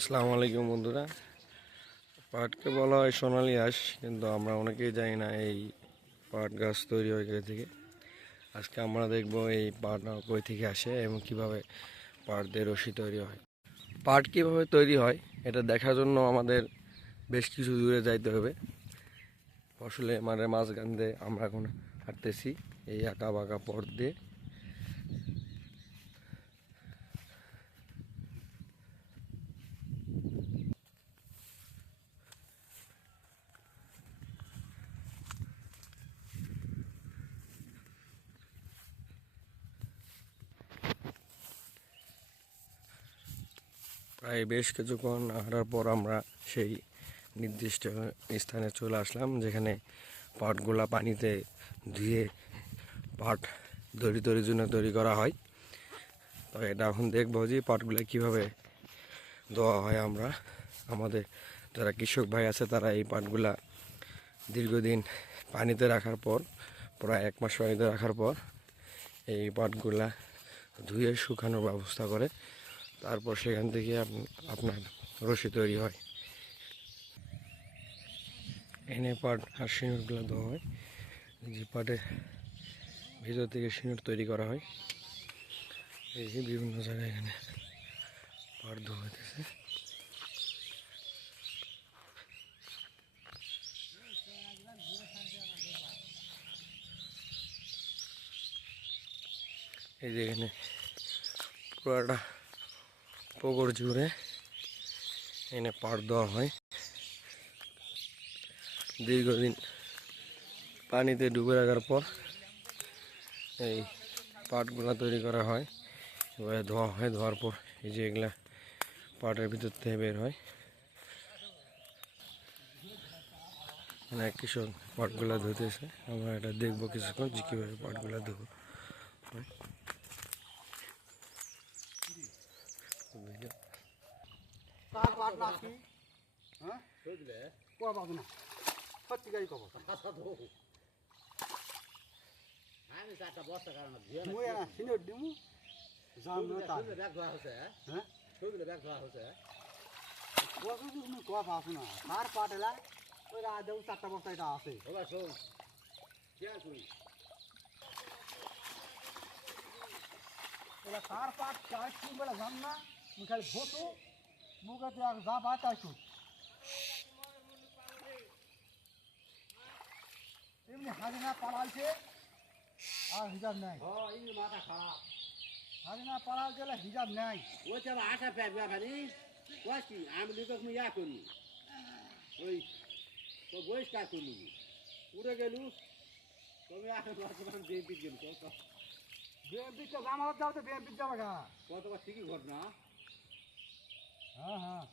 আসসালামু আলাইকুম বন্ধুরা। পাটকে বলা হয় সোনালি হাঁস, কিন্তু আমরা অনেকেই জানি না এই পাট গাছ তৈরি হয় কই থেকে। আজকে আমরা দেখব এই পাট কই থেকে আসে এবং কীভাবে পাট দিয়ে রশি তৈরি হয়। পাট কীভাবে তৈরি হয়, এটা দেখার জন্য আমাদের বেশ কিছু দূরে যাইতে হবে। ফসলে মানে মাঝখান দিয়ে আমরা এখন হাঁটতেছি, এই আঁকা বাঁকা পথ দিয়ে। প্রায় বেশ কিছুক্ষণ হাঁটার পর আমরা সেই নির্দিষ্ট স্থানে চলে আসলাম, যেখানে পাটগুলা পানিতে ধুয়ে পাট দড়ি তৈরির জন্য তৈরি করা হয়। তো এটা এখন দেখব যে পাটগুলা কীভাবে দেওয়া হয় আমরা। আমাদের যারা কৃষক ভাই আছে, তারা এই পাটগুলা দীর্ঘদিন পানিতে রাখার পর, প্রায় এক মাস পানিতে রাখার পর, এই পাটগুলা ধুয়ে শুকানোর ব্যবস্থা করে। তারপর সেখান থেকে আপনার রশি তৈরি হয়। এনে পাট আর সিঁড়গুলো দেওয়া হয়। যে পাটের ভিতর থেকে সিঁড় তৈরি করা হয়। এই যে বিভিন্ন জায়গায় এখানে পাট ধোয়া হইতেছে। এই যে এখানে পুরোটা পুকুর জুড়ে এনে পাট দেওয়া হয়। দীর্ঘদিন পানিতে ডুবে রাখার পর এই পাটগুলা তৈরি করা হয়। এবারে ধোয়া হয়, ধোয়ার পর এই যে এগুলা পাটের ভিতর থেকে বের হয়। মানে কৃষক পাটগুলা ধুতেছে, আমরা এটা দেখব কিছুক্ষণ যে কীভাবে পাটগুলা ধোয়া হয়। কার পাট নাকি হ্যাঁ কোয়া পাবো না সত্যিকারই কব আমি চারটা বস্তা কারণ ধুয়ে মুই না সিনিয়র দিমু জাম না তা ব্যাগ ধোয়া হচ্ছে হ্যাঁ ছবিগুলো ব্যাগ ধোয়া হচ্ছে কোয়া কিছু মুই কোয়া পাবো না কার পাট এলা ওই রা দেউ চারটা বস্তা এটা আছে এবার শোন কে তুই এলা কার পাট চার তিন বেলা জান না মুই খালি ভোটো মুখে তো এক যা বাত আইছু এমনি হাজিনা পালাইছে আর হিজাব নাই। ও মাথা খারাপ। হাজিনা পালাল গেলে হিজাব নাই। ওই তো আশা প্যাক ব্যাপারি কয়েছি আমি মুই ইয়া করি। ওই তো বয়স কাজ করলি উড়ে গেলু। তুমি আসে বর্তমান বিএনপি গেল বিএমপিতে জামাত যাও তো বিএমপি যাবে কতবার ঠিকই ঘটনা। হ্যাঁ হ্যাঁ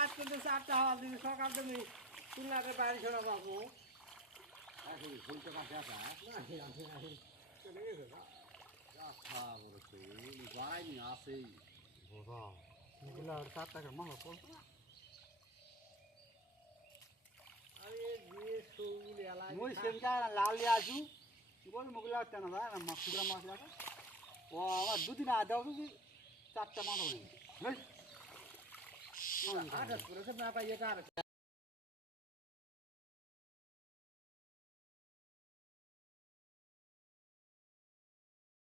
আজ কিন্তু চারটা হওয়ার দিন সকাল তুমি খুলনাতে বাড়ি ছড়া পাবো ফুলটা কাছে আসা আসেই মুই সেমটা লাল আসু বল মুগলা তেনা মা খুদরা মাছ লাগে ও আমার দুদিন আগে দাও তো চারটা মাছ হবে